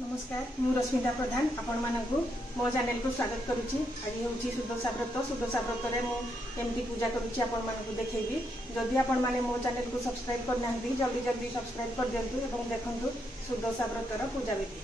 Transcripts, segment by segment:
नमस्कार मु रश्मिता प्रधान आपण मानकु मो चैनल को स्वागत करुच्ची। आज हूँ सुदशा व्रत रे मु एमती पूजा करुच्ची आपण मानकु देखैबी। जदि आपण माने मो चैनल को सब्सक्राइब करना जल्दी जल्दी सब्सक्राइब कर दियंतु एवं देखंतु सुदशा व्रतर पूजा विधि।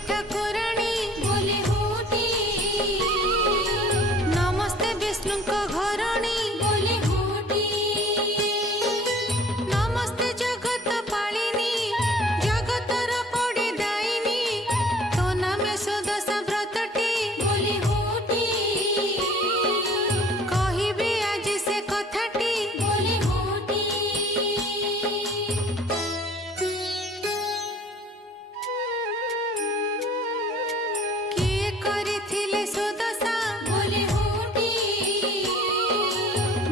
ठाकुराणी बोले होती, नमस्ते विष्णु को घरणी बोले होती, नमस्ते जगत पालिनी जगतर पड़ी दायिनी तो नामे सुदशा व्रतटी बोले होती, कहिबी आज से कथाटी बोले होती। କରିଥିଲେ ସୁଦଶା ବୋଲେ ହୋଟି,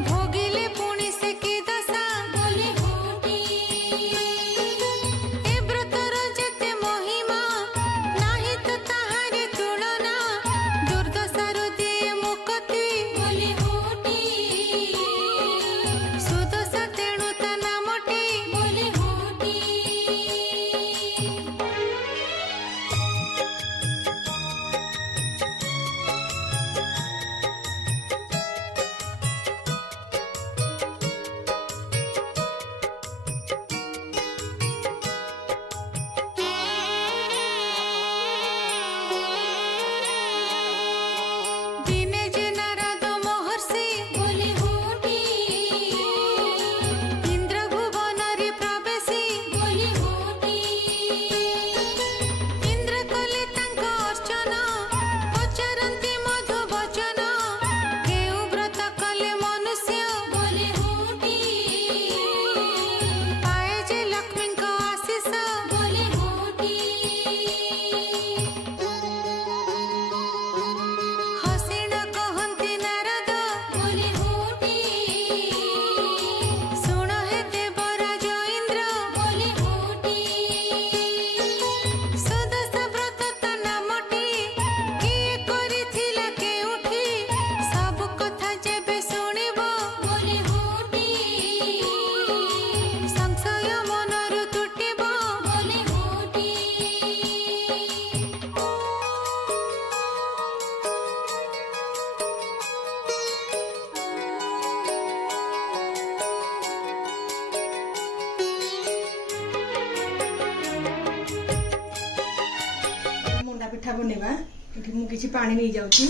ଭୋଗିଲେ ପୁଣି ସେ କି ଦଶା ବୋଲେ ହୋଟି। ଏ ବ୍ରତର ଯେତେ ମହିମା ନାହିଁ ତ ତାହାରେ ତୁଳନା, ଦୁର୍ଦଶାରୁ ଦିଏ ମୁକ୍ତି ବୋଲେ ହୋଟି, ସୁଦଶା ତେଣୁ ତା ନାମଟି ବୋଲେ ହୋଟି। पिठा बनेबा एठी मु किछि पानी नहीं जाउची।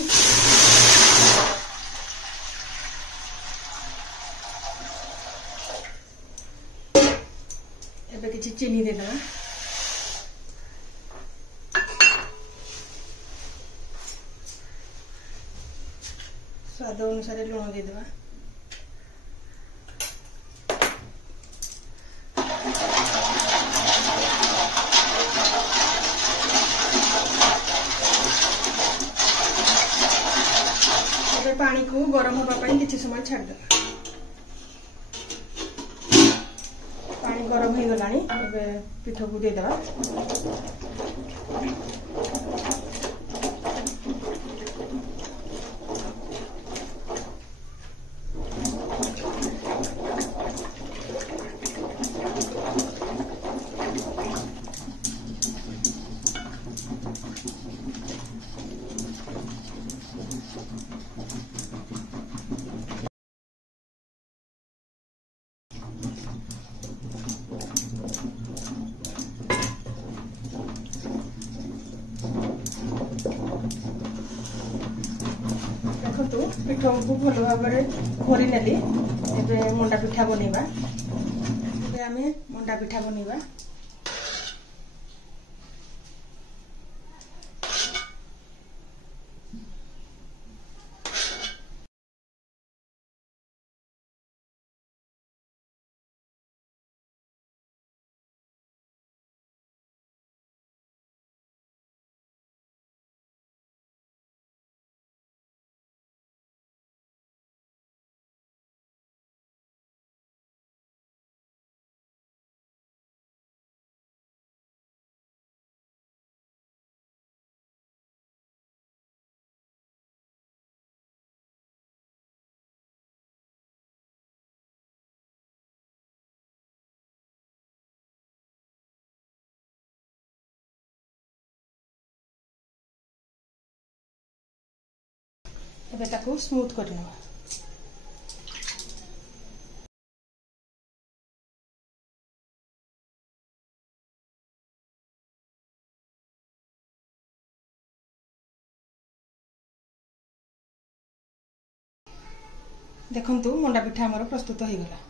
एबे किछि चीनी दे देबा, स्वाद अनुसार लूण दे देबा। पानी को गरम होगा किसी समय छाड़ दे। पानी गरम हो गलानी पिठ को दे देबा। देखो पिठ को भल भाव घोरी नेली। मंडा पिठा बनइबा। आम मंडा पिठा बनइबा। एबे ताकू स्मूथ करना। देखंतु मंडा पिठा हमर प्रस्तुत हो गला।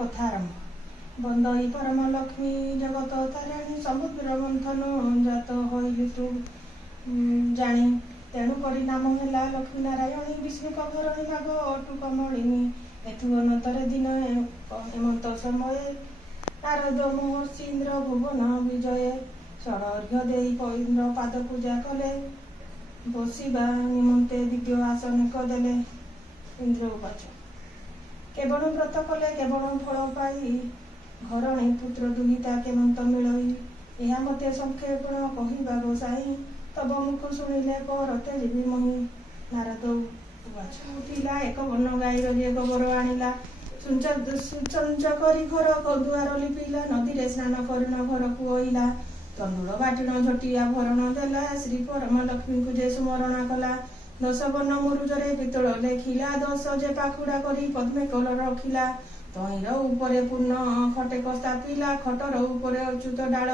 କଥା ଆରମ୍ଭ। ବନ୍ଦଇ ପରମ ଲକ୍ଷ୍ମୀ ଜଗତ ତାରିଣୀ ସମୁଦ୍ର ମନ୍ଥନ ଜାତ ହୋଇଲି ତୁ ଜାଣି। ତେଣୁ କରି ନାମ ହେଲା ଲକ୍ଷ୍ମୀ ନାରାୟଣୀ ବିଷ୍ଣୁଙ୍କ ଘରଣୀ ମାଗ ଅଟୁ କମଳିନୀ। ଏଥୁ ଅନନ୍ତରେ ଦିନ ଏମନ୍ତ ସମये ନାରଦ ମହର୍ଷି ଇନ୍ଦ୍ର ଭୁବନ ବିଜୟ ଷଡ଼ ଅର୍ଘ୍ୟ ଦେଇ ଇନ୍ଦ୍ର ପାଦ ପୂଜା କଲେ ବସିବା ନିମନ୍ତେ ଦିବ୍ୟ ଆସନ ଦେଲେ। ଇନ୍ଦ୍ର ଉବାଚ କେବଳ ବ୍ରତ କଲେ କେବଳ ଫଳ ପାଇ ଘରଣୀ ପୁତ୍ର ଦୁହିତା କେମନ୍ତ ମିଳଇ। ଏହା ମତେ ସଂକ୍ଷେପଣ କହିବା ଗୋସାଇଁ ତବ ମୁଖ ଶୁଣିଲେ କରତେ ଯିବି ମହି। ନାରଦ ଉବାଚ ଉଠିଲା ଏକ ବନ ଗାଈର ଯେ ଗୋବର ଆଣିଲା ସୁଚଞ୍ଚ କରି ଘର ଦୁଆର ଲିପିଲା ନଦୀରେ ସ୍ନାନ କରିନ ଘରକୁ ଅଇଲା। ତଣ୍ଡୁଳ ବାଟିଣ ଝଟିଆ ଭରଣ ଦେଲା ଶ୍ରୀ ପରମ ଲକ୍ଷ୍ମୀଙ୍କୁ ଯେ ସୁମରଣା କଲା। 10 ବର୍ଣ୍ଣ ମୁରୁଜରେ ପିତ୍ତଳ ଲେଖିଲା 10 ଯେ ପାଖୁଡା କରି ପଦ୍ମେ କଲ ରଖିଲା। ତହିଁର ଉପରେ ପୂର୍ଣ୍ଣ ଖଟେକ ସ୍ଥାପିଲା ଖଟର ଉପରେ ଅଚ୍ୟୁତ ଡାଳ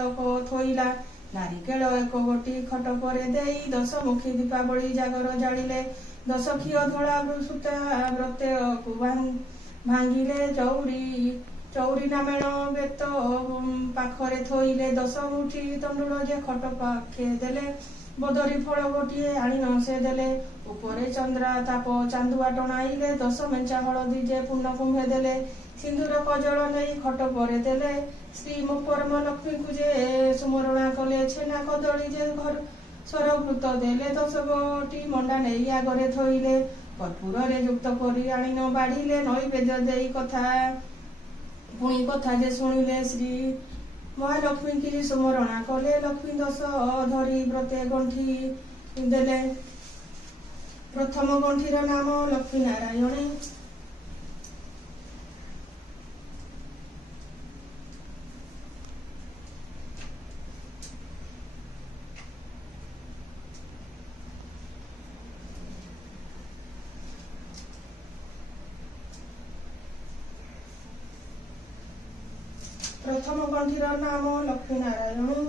ଥୋଇଲା। ନାରିକେଳ ଏକ ଗୋଟି ଖଟ ପରେ ଦେଇ 10 ମୁଖୀ ଦୀପାବଳି ଜାଗର ଜାଳିଲେ। 10 ଖିଅ ଧଳା ସୂତା ବ୍ରତେକୁ ଭାଙ୍ଗିଲେ ଚଉରି ନାମେଣ ବେତ ପାଖରେ ଥୋଇଲେ। 10 ମୁଠି ତଣ୍ଡୁଳ ଯେ ଖଟ ପାଖେ ଦେଲେ ବଦରି ଫଳ ଗୋଟିଏ ଆଣିନ ସେ ଦେଲେ। ଉପରେ ଚନ୍ଦ୍ରା ତାପ ଚାନ୍ଦୁଆ ଟଣାଇଲେ 10 ମେଞ୍ଚା ହଳଦୀ ଯେ ପୂର୍ଣ୍ଣ କୁମ୍ଭେ ଦେଲେ। ସିନ୍ଦୁର କଜଳ ନେଇ ଖଟ ପରେ ଦେଲେ ଶ୍ରୀ ପରମ ଲକ୍ଷ୍ମୀଙ୍କୁ ଯେ ସୁମରଣା କଲେ। ଛେନା କଦଳୀ ଯେ ସରଭୃତ ଦେଲେ 10 ଗୋଟି ମଣ୍ଡା ନେଇ ଆଗରେ ଥୋଇଲେ। କର୍ପୂରରେ ଯୁକ୍ତ କରି ଆଣିନ ବାଢିଲେ ନୈବେଦ୍ୟ ଦେଇ ପୁଣି କଥା ଯେ ଶୁଣିଲେ। ଶ୍ରୀ ମହାଲକ୍ଷ୍ମୀ କି ସୁମରଣା କଲେ ଲକ୍ଷ୍ମୀ 10 ଧରି ବ୍ରତେ ଗଣ୍ଠି ଦେଲେ। ପ୍ରଥମ ଗଣ୍ଠିର ନାମ ଲକ୍ଷ୍ମୀ ନାରାୟଣୀ। ପ୍ରଥମ ଗଣ୍ଠିର ନାମ ଲକ୍ଷ୍ମୀ ନାରାୟଣୀ।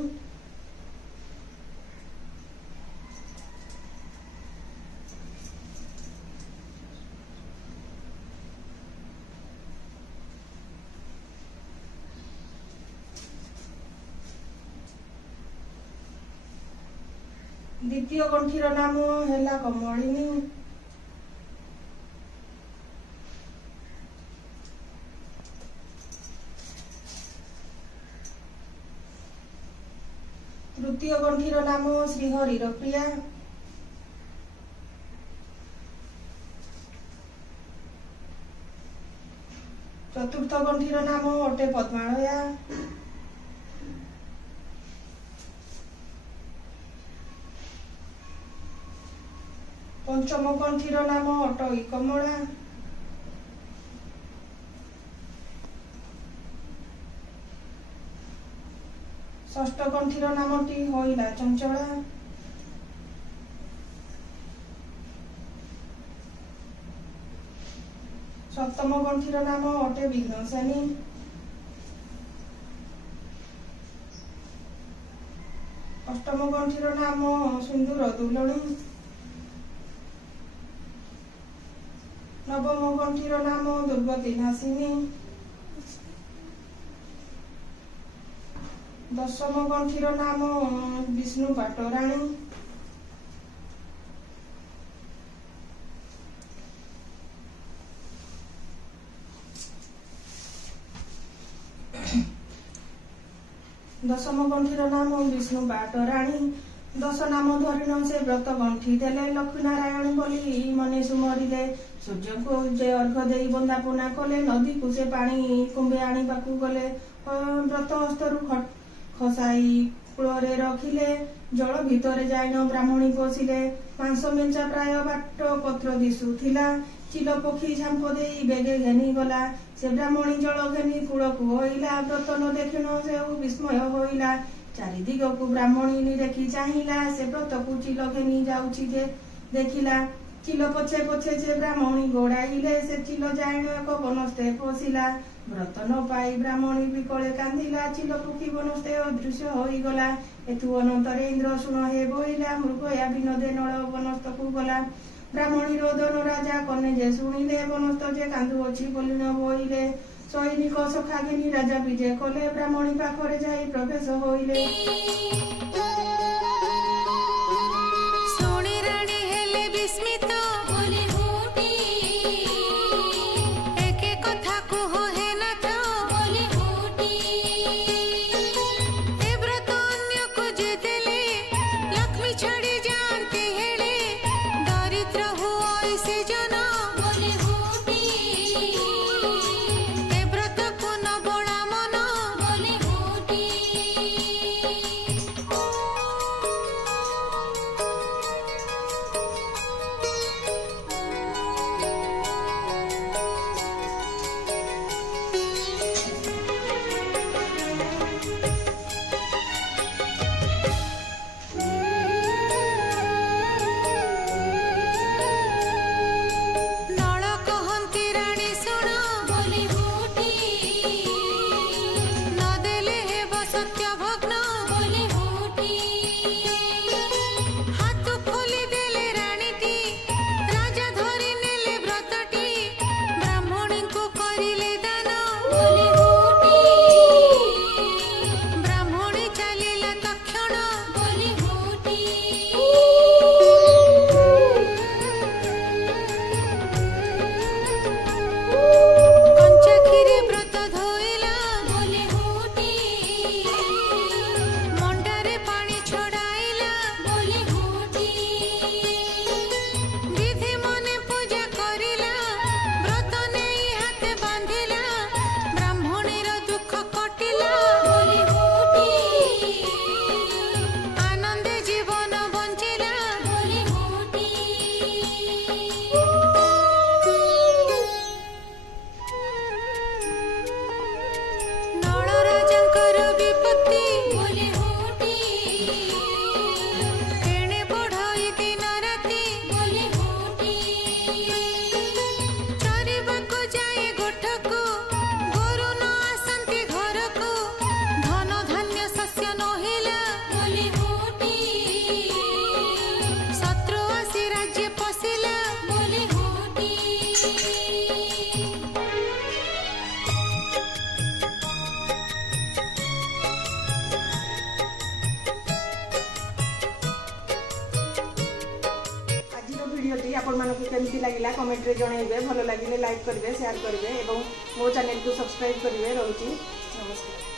ଦ୍ୱିତୀୟ ଗଣ୍ଠିର ନାମ ହେଲା କମଳିନୀ। ତୃତୀୟ ଗଣ୍ଠିର ନାମ ଶ୍ରୀହରିର ପ୍ରିୟା। ଚତୁର୍ଥ ଗଣ୍ଠିର ନାମ ଅଟେ ପଦ୍ମାଳୟା। ପଞ୍ଚମ ଗଣ୍ଠିର ନାମ ଅଟଇ କମଳା। ଷଷ୍ଠ ଗଣ୍ଠିର ନାମଟି ହଇଲା ଚଞ୍ଚଳା। ସପ୍ତମ ଗଣ୍ଠିର ନାମ ଅଟେ ବିଘ୍ନସେନୀ। ଅଷ୍ଟମ ଗଣ୍ଠିର ନାମ ସିନ୍ଦୁର ଦୁଲଣୀ। ନବମ ଗଣ୍ଠିର ନାମ ଦୁର୍ଗତି ନାସିନୀ। ଦଶମ ଗଣ୍ଠିର ନାମ ବିଷ୍ଣୁ ପାଟରାଣୀ। ଦଶମ ଗଣ୍ଠିର ନାମ ବିଷ୍ଣୁ ପାଟରାଣୀ। 10 ନାମ ଧରିଣ ସେ ବ୍ରତ ଗଣ୍ଠି ଦେଲେ। ଲକ୍ଷ୍ମୀ ନାରାୟଣ ବୋଲି ମନେ ସୁମରିଲେ। ସୂର୍ଯ୍ୟଙ୍କୁ ଯେ ଅର୍ଘ୍ୟ ଦେଇ ବନ୍ଦାପନା କଲେ। ନଦୀକୁ ସେ ପାଣି କୁମ୍ଭେ ଆଣିବାକୁ ଗଲେ। ବ୍ରତ ହସ୍ତରୁ ଖସାଇ କୂଳରେ ରଖିଲେ। ଜଳ ଭିତରେ ଯାଇନ ବ୍ରାହ୍ମଣୀ ପଶିଲେ। ମାଂସ ମେଞ୍ଚା ପ୍ରାୟ ବାଟ ପତ୍ର ଦିଶୁଥିଲା। ଚିଲ ପକ୍ଷୀ ଝାମ୍ପ ଦେଇ ବେଗେ ଘେନି ଗଲା। ସେ ବ୍ରାହ୍ମଣୀ ଜଳ ଘେନି କୂଳକୁ ଅଇଲା। ବ୍ରତ ନ ଦେଖିଣ ସେଉ ବିସ୍ମୟ ହୋଇଲା। ଚାରିଦିଗକୁ ବ୍ରାହ୍ମଣୀ ନିରେଖି ଚାହିଁଲା। ସେ ବ୍ରତକୁ ଚିଲ ଘେନି ଯାଉଛି ଯେ ଦେଖିଲା। ଚିଲ ପଛେ ପଛେ ସେ ବ୍ରାହ୍ମଣୀ ଗୋଡାଇଲେ। ସେ ଚିଲ ଯାଇଣ ଏକ ବନସ୍ତେ ପଶିଲା। ବ୍ରତ ନ ପାଇ ବ୍ରାହ୍ମଣୀ ବିକଳେ କାନ୍ଦିଲା। ଚିଲ ପକ୍ଷୀ ବନସ୍ତେ ଅଦୃଶ୍ୟ ହୋଇଗଲା। ଏଥୁ ଅନନ୍ତରେ ଇନ୍ଦ୍ର ଶୁଣ ହେ ବୋଇଲା। ମୃଗୟା ବିନୋଦେ ନଳ ବନସ୍ତକୁ ଗଲା। ବ୍ରାହ୍ମଣୀ ରୋଦନ ରାଜା କନେ ଯେ ଶୁଣିଲେ। ବନସ୍ତ ଯେ କାନ୍ଦୁଅଛି ବୋଲି ନ ବୋଇଲେ। सैनिक सखा घिनी राजा विजय कले ब्राह्मणी पाखरे जाई प्रवेश होइले ଶୁଣି ରାଣୀ ହେଲେ ବିସ୍ମିତ ବୋଲି ହୁଟି ଏକେ କଥା କୁହ ହେ ନାଥ ବୋଲି ହୁଟି ଏ ବ୍ରତ ଅନ୍ୟକୁ ଯେ ଦେଲେ ଲକ୍ଷ୍ମୀ ଛାଡ଼ି ଯାଆନ୍ତି ହେଳେ ଦରିଦ୍ର ହୁଅ ସେ ଜନ ବୋଲି ହୁଟି ଏ ବ୍ରତକୁ ନ ବଳା ମନ ବୋଲି ହୁଟି ନଳ କହନ୍ତି ରାଣୀ ଶୁଣ ବୋଲି ହୁଟି ନ ଦେଲେ ହେବ ସତ୍ୟ ଭଗ୍ନ ବୋଲି ହୁଟି ହାତ ଖୋଲି ଦେଲେ ରାଣୀଟି ରାଜା ଧରି ନେଲେ ବ୍ରତଟି ବ୍ରାହ୍ମଣୀଙ୍କୁ କରିଲେ ଦାନ ବୋଲି ହୁଟି ବ୍ରାହ୍ମଣୀ ଚାଲିଲା ତକ୍ଷଣ ବୋଲି ହୁଟି କଞ୍ଚା କ୍ଷୀରି ବ୍ରତ ଧୋଇଲା ବୋଲି ହୁଟି ମଣ୍ଡାରେ ପାଣି ଛଡ଼ାଇଲା ବୋଲି ହୁଟି ବିଧି ମନେ ପୂଜା କରିଲା ବ୍ରତ ନେଇ ହାତେ ବାନ୍ଧିଲା ବ୍ରାହ୍ମଣୀର ଦୁଃଖ କଟିଲା ବୋଲି ହୁଟି ଆନନ୍ଦେ ଜୀବନ ବଞ୍ଚିଲା ବୋଲି ହୁଟି ନଳ ରାଜାଙ୍କର ବିପତ୍ତି ବୋଲି ହୁଟି ଏଣେ ବଢ଼ଇ ଦିନ ରାତି ବୋଲି ହୁଟି ଚରିବାକୁ ଯାଏ ଗୋଠକୁ ଗୋରୁ ନ ଆସନ୍ତି ଘରକୁ ଧନ ଧାନ୍ୟ ଶସ୍ୟ ନହିଲା ବୋଲି ହୁଟି ଶତ୍ରୁ ଆସି ରାଜ୍ୟ ପଶିଲା ବୋଲି ହୁଟି आजिर भिडियोटी आपण मानकु केमती लागिला कमेंट रे जणाइबे भलो लागिले लाइक करबे शेयर करबे एवं मो चैनल को सब्सक्राइब करबे रहउची नमस्कार।